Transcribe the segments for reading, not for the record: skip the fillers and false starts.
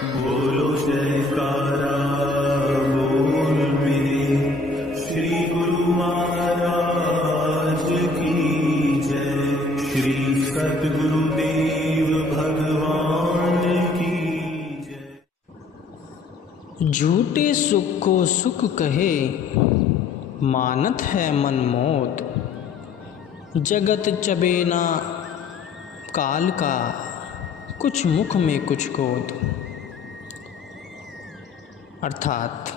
बोलो जयकारा बोल मेरे श्री गुरु महाराज की जय। श्री सद्गुरुदेव भगवान की जय। झूठे सुख को सुख कहे, मानत है मन मोद। जगत चबेना काल का, कुछ मुख में कुछ गोद। अर्थात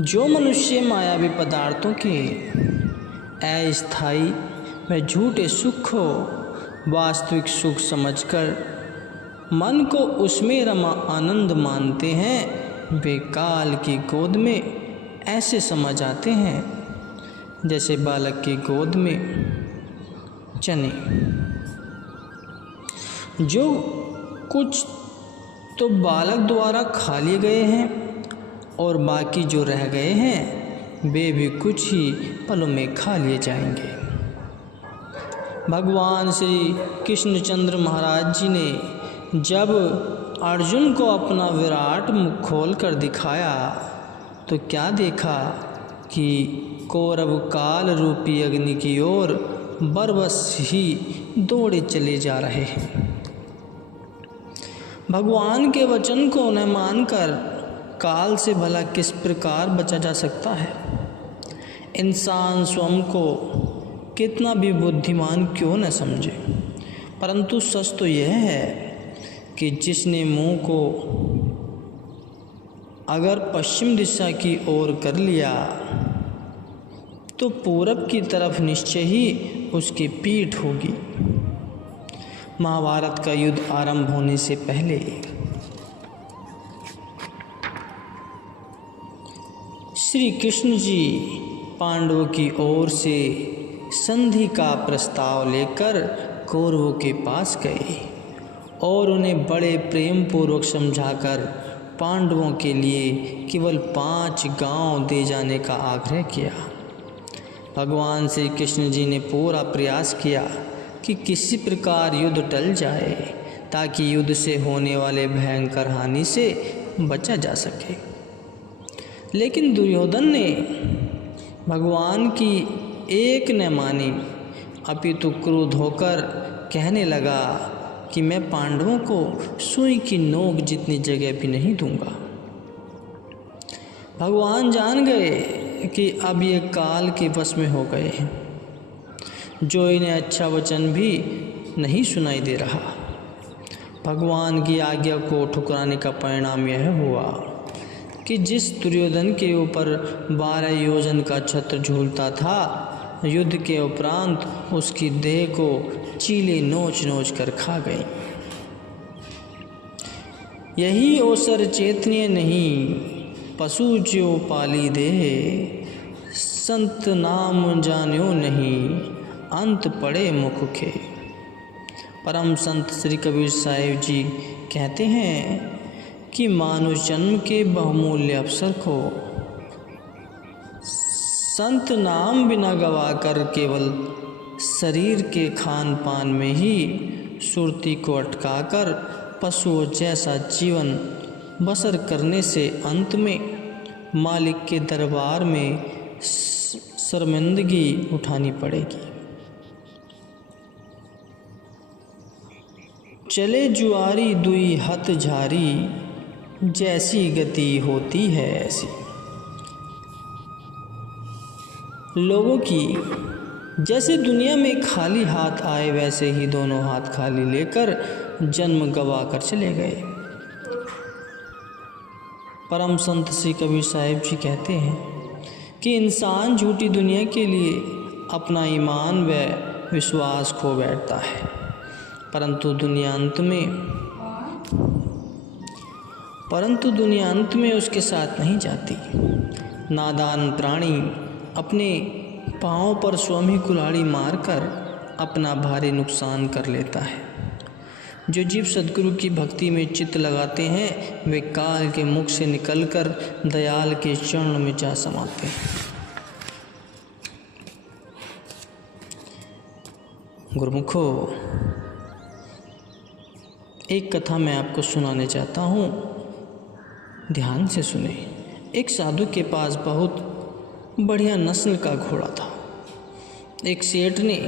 जो मनुष्य मायावी पदार्थों के अस्थायी व झूठे सुख को वास्तविक सुख समझकर मन को उसमें रमा आनंद मानते हैं, वे काल की गोद में ऐसे समा जाते हैं जैसे बालक की गोद में चने। जो कुछ तो बालक द्वारा खा लिए गए हैं और बाकी जो रह गए हैं वे भी कुछ ही पलों में खा लिए जाएंगे। भगवान श्री कृष्णचंद्र महाराज जी ने जब अर्जुन को अपना विराट मुख खोल कर दिखाया तो क्या देखा कि कौरव काल रूपी अग्नि की ओर बरबस ही दौड़े चले जा रहे हैं। भगवान के वचन को न मानकर काल से भला किस प्रकार बचा जा सकता है। इंसान स्वयं को कितना भी बुद्धिमान क्यों न समझे, परंतु सच तो यह है कि जिसने मुंह को अगर पश्चिम दिशा की ओर कर लिया तो पूरब की तरफ निश्चय ही उसकी पीठ होगी। महाभारत का युद्ध आरंभ होने से पहले श्री कृष्ण जी पांडवों की ओर से संधि का प्रस्ताव लेकर कौरवों के पास गए और उन्हें बड़े प्रेम पूर्वक समझाकर पांडवों के लिए केवल 5 गांव दे जाने का आग्रह किया। भगवान श्री कृष्ण जी ने पूरा प्रयास किया कि किसी प्रकार युद्ध टल जाए ताकि युद्ध से होने वाले भयंकर हानि से बचा जा सके। लेकिन दुर्योधन ने भगवान की एक न मानी, अपितु क्रुद्ध होकर कहने लगा कि मैं पांडवों को सुई की नोक जितनी जगह भी नहीं दूंगा। भगवान जान गए कि अब ये काल के वश में हो गए हैं, जो इन्हें अच्छा वचन भी नहीं सुनाई दे रहा। भगवान की आज्ञा को ठुकराने का परिणाम यह हुआ कि जिस दुर्योधन के ऊपर 12 योजन का छत्र झूलता था, युद्ध के उपरांत उसकी देह को चीले नोच नोच कर खा गई। यही अवसर चेतनीय नहीं, पशु ज्यों पाली देह, संत नाम जान्यो नहीं, अंत पड़े मुख के। परम संत श्री कबीर साहिब जी कहते हैं कि मानव जन्म के बहुमूल्य अवसर को संत नाम बिना गवाकर केवल शरीर के खान पान में ही सुरती को अटकाकर पशुओं जैसा जीवन बसर करने से अंत में मालिक के दरबार में शर्मिंदगी उठानी पड़ेगी। चले जुआरी दुई हथ झारी, जैसी गति होती है ऐसी। लोगों की जैसे दुनिया में खाली हाथ आए वैसे ही दोनों हाथ खाली लेकर जन्म गवा कर चले गए। परम संत श्री कबीर साहिब जी कहते हैं कि इंसान झूठी दुनिया के लिए अपना ईमान व विश्वास खो बैठता है, परंतु दुनिया अंत में उसके साथ नहीं जाती। नादान प्राणी अपने पाँव पर स्वयं ही कुल्हाड़ी मारकर अपना भारी नुकसान कर लेता है। जो जीव सद्गुरु की भक्ति में चित्त लगाते हैं वे काल के मुख से निकलकर दयाल के चरण में जा समाते हैं। गुरुमुखो, एक कथा मैं आपको सुनाने चाहता हूँ, ध्यान से सुने। एक साधु के पास बहुत बढ़िया नस्ल का घोड़ा था। एक सेठ ने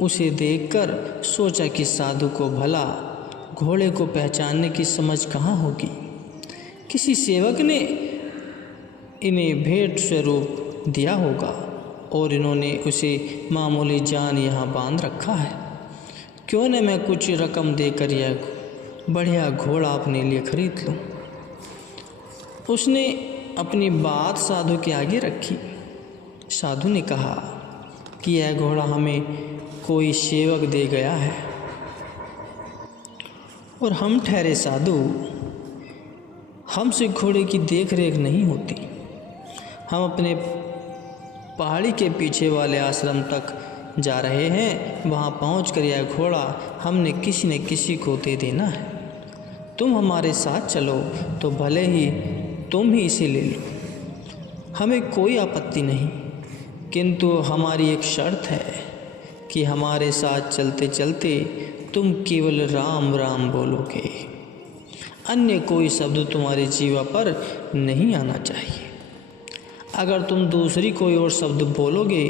उसे देखकर सोचा कि साधु को भला घोड़े को पहचानने की समझ कहाँ होगी। किसी सेवक ने इन्हें भेंट स्वरूप दिया होगा और इन्होंने उसे मामूली जान यहाँ बांध रखा है। क्यों न मैं कुछ रकम देकर यह बढ़िया घोड़ा अपने लिए खरीद लूँ। उसने अपनी बात साधु के आगे रखी। साधु ने कहा कि यह घोड़ा हमें कोई सेवक दे गया है और हम ठहरे साधु, हमसे घोड़े की देख रेख नहीं होती। हम अपने पहाड़ी के पीछे वाले आश्रम तक जा रहे हैं। वहाँ पहुंचकर यह घोड़ा हमने किसी न किसी को दे देना है। तुम हमारे साथ चलो तो भले ही तुम ही इसे ले लो, हमें कोई आपत्ति नहीं, किंतु हमारी एक शर्त है कि हमारे साथ चलते चलते तुम केवल राम राम बोलोगे, अन्य कोई शब्द तुम्हारे जीवा पर नहीं आना चाहिए। अगर तुम दूसरी कोई और शब्द बोलोगे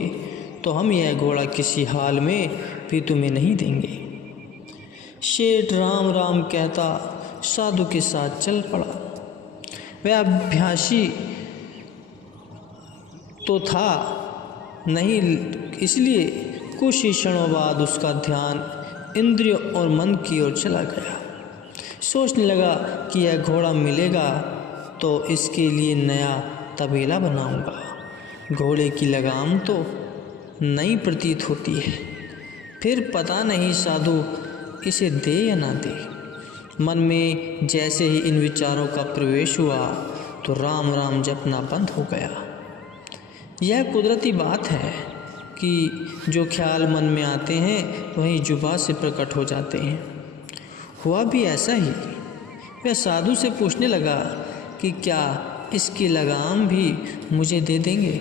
तो हम यह घोड़ा किसी हाल में भी तुम्हें नहीं देंगे। शेठ राम राम कहता साधु के साथ चल पड़ा। वह अभ्यासी तो था नहीं, इसलिए कुछ ही क्षणों बाद उसका ध्यान इंद्रियों और मन की ओर चला गया। सोचने लगा कि यह घोड़ा मिलेगा तो इसके लिए नया तबेला बनाऊंगा। घोड़े की लगाम तो नई प्रतीत होती है, फिर पता नहीं साधु इसे दे या ना दे। मन में जैसे ही इन विचारों का प्रवेश हुआ तो राम राम जपना बंद हो गया। यह कुदरती बात है कि जो ख्याल मन में आते हैं वहीं जुबान से प्रकट हो जाते हैं। हुआ भी ऐसा ही। वह साधु से पूछने लगा कि क्या इसकी लगाम भी मुझे दे देंगे।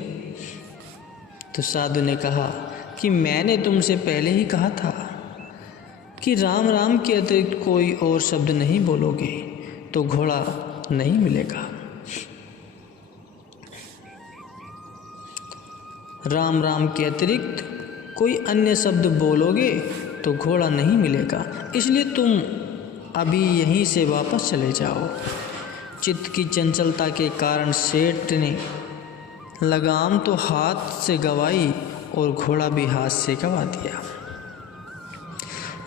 तो साधु ने कहा कि मैंने तुमसे पहले ही कहा था कि राम राम के अतिरिक्त कोई और शब्द नहीं बोलोगे तो घोड़ा नहीं मिलेगा। राम राम के अतिरिक्त कोई अन्य शब्द बोलोगे तो घोड़ा नहीं मिलेगा, इसलिए तुम अभी यहीं से वापस चले जाओ। चित्त की चंचलता के कारण सेठ ने लगाम तो हाथ से गंवाई और घोड़ा भी हाथ से गंवा दिया।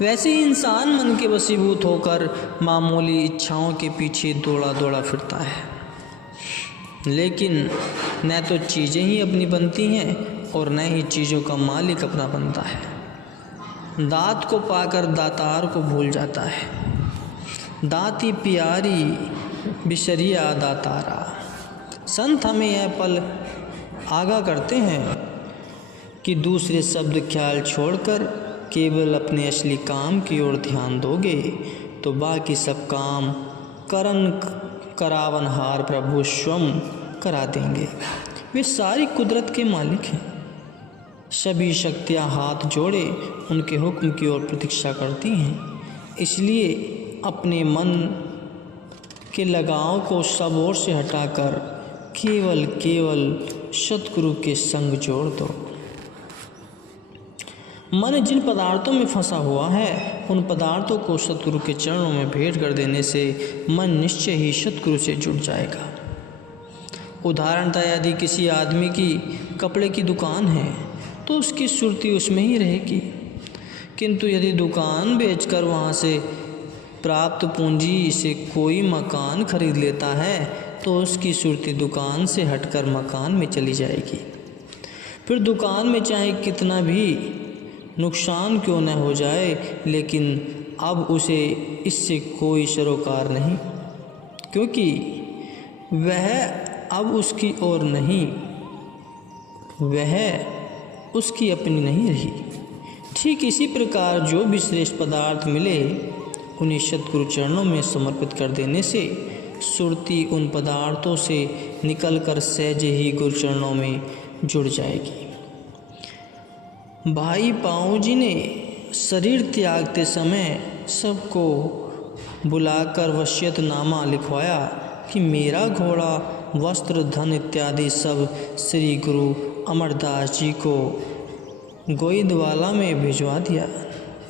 वैसे ही इंसान मन के वशीभूत होकर मामूली इच्छाओं के पीछे दौड़ा दौड़ा फिरता है, लेकिन न तो चीज़ें ही अपनी बनती हैं और न ही चीज़ों का मालिक अपना बनता है। दात को पाकर दातार को भूल जाता है। दाती प्यारी बिसरिया दातारा। संत हमें यह पल आगाह करते हैं कि दूसरे शब्द ख्याल छोड़कर केवल अपने असली काम की ओर ध्यान दोगे तो बाकी सब काम करन करावनहार प्रभु स्वयं करा देंगे। वे सारी कुदरत के मालिक हैं। सभी शक्तियाँ हाथ जोड़े उनके हुक्म की ओर प्रतीक्षा करती हैं। इसलिए अपने मन के लगाव को सब ओर से हटाकर केवल सतगुरु के संग जोड़ दो। मन जिन पदार्थों में फंसा हुआ है उन पदार्थों को सतगुरु के चरणों में भेंट कर देने से मन निश्चय ही सतगुरु से जुड़ जाएगा। उदाहरणतः यदि किसी आदमी की कपड़े की दुकान है तो उसकी सुरती उसमें ही रहेगी, किंतु यदि दुकान बेचकर वहाँ से प्राप्त पूंजी से कोई मकान खरीद लेता है तो उसकी सुरती दुकान से हटकर मकान में चली जाएगी। फिर दुकान में चाहे कितना भी नुकसान क्यों न हो जाए, लेकिन अब उसे इससे कोई सरोकार नहीं, क्योंकि वह अब उसकी और नहीं, वह उसकी अपनी नहीं रही। ठीक इसी प्रकार जो भी श्रेष्ठ पदार्थ मिले उन्हें सतगुरु चरणों में समर्पित कर देने से सुरती उन पदार्थों से निकलकर सहज ही गुरु चरणों में जुड़ जाएगी। भाई पाऊ जी ने शरीर त्यागते समय सबको बुलाकर वसीयतनामा लिखवाया कि मेरा घोड़ा, वस्त्र, धन इत्यादि सब श्री गुरु अमरदास जी को गोइंदवाला में भिजवा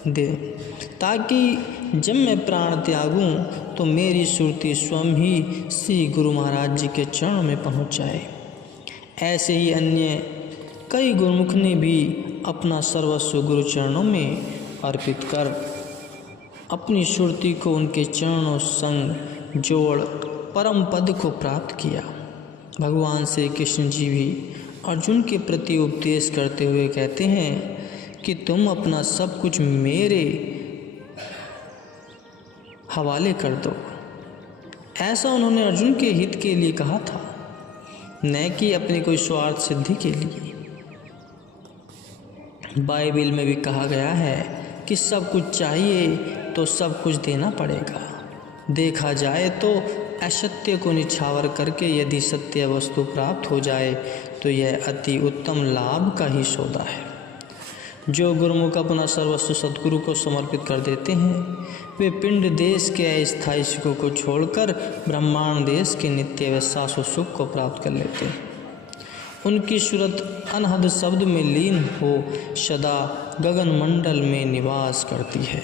दे, ताकि जब मैं प्राण त्यागूं तो मेरी सुरती स्वयं ही श्री गुरु महाराज जी के चरणों में पहुंच जाए। ऐसे ही अन्य कई गुरुमुख ने भी अपना सर्वस्व गुरु चरणों में अर्पित कर अपनी सुरती को उनके चरणों संग जोड़ परम पद को प्राप्त किया। भगवान श्री कृष्ण जी भी अर्जुन के प्रति उपदेश करते हुए कहते हैं कि तुम अपना सब कुछ मेरे हवाले कर दो। ऐसा उन्होंने अर्जुन के हित के लिए कहा था, न कि अपनी कोई स्वार्थ सिद्धि के लिए। बाइबल में भी कहा गया है कि सब कुछ चाहिए तो सब कुछ देना पड़ेगा। देखा जाए तो असत्य को निछावर करके यदि सत्य वस्तु प्राप्त हो जाए तो यह अति उत्तम लाभ का ही सौदा है। जो गुरुमुख अपना सर्वस्व सद्गुरु को समर्पित कर देते हैं, वे पिंड देश के अस्थायी सुखों को छोड़कर ब्रह्मांड देश के नित्य व शाश्वत सुख को प्राप्त कर लेते हैं। उनकी सूरत अनहद शब्द में लीन हो सदा गगन मंडल में निवास करती है।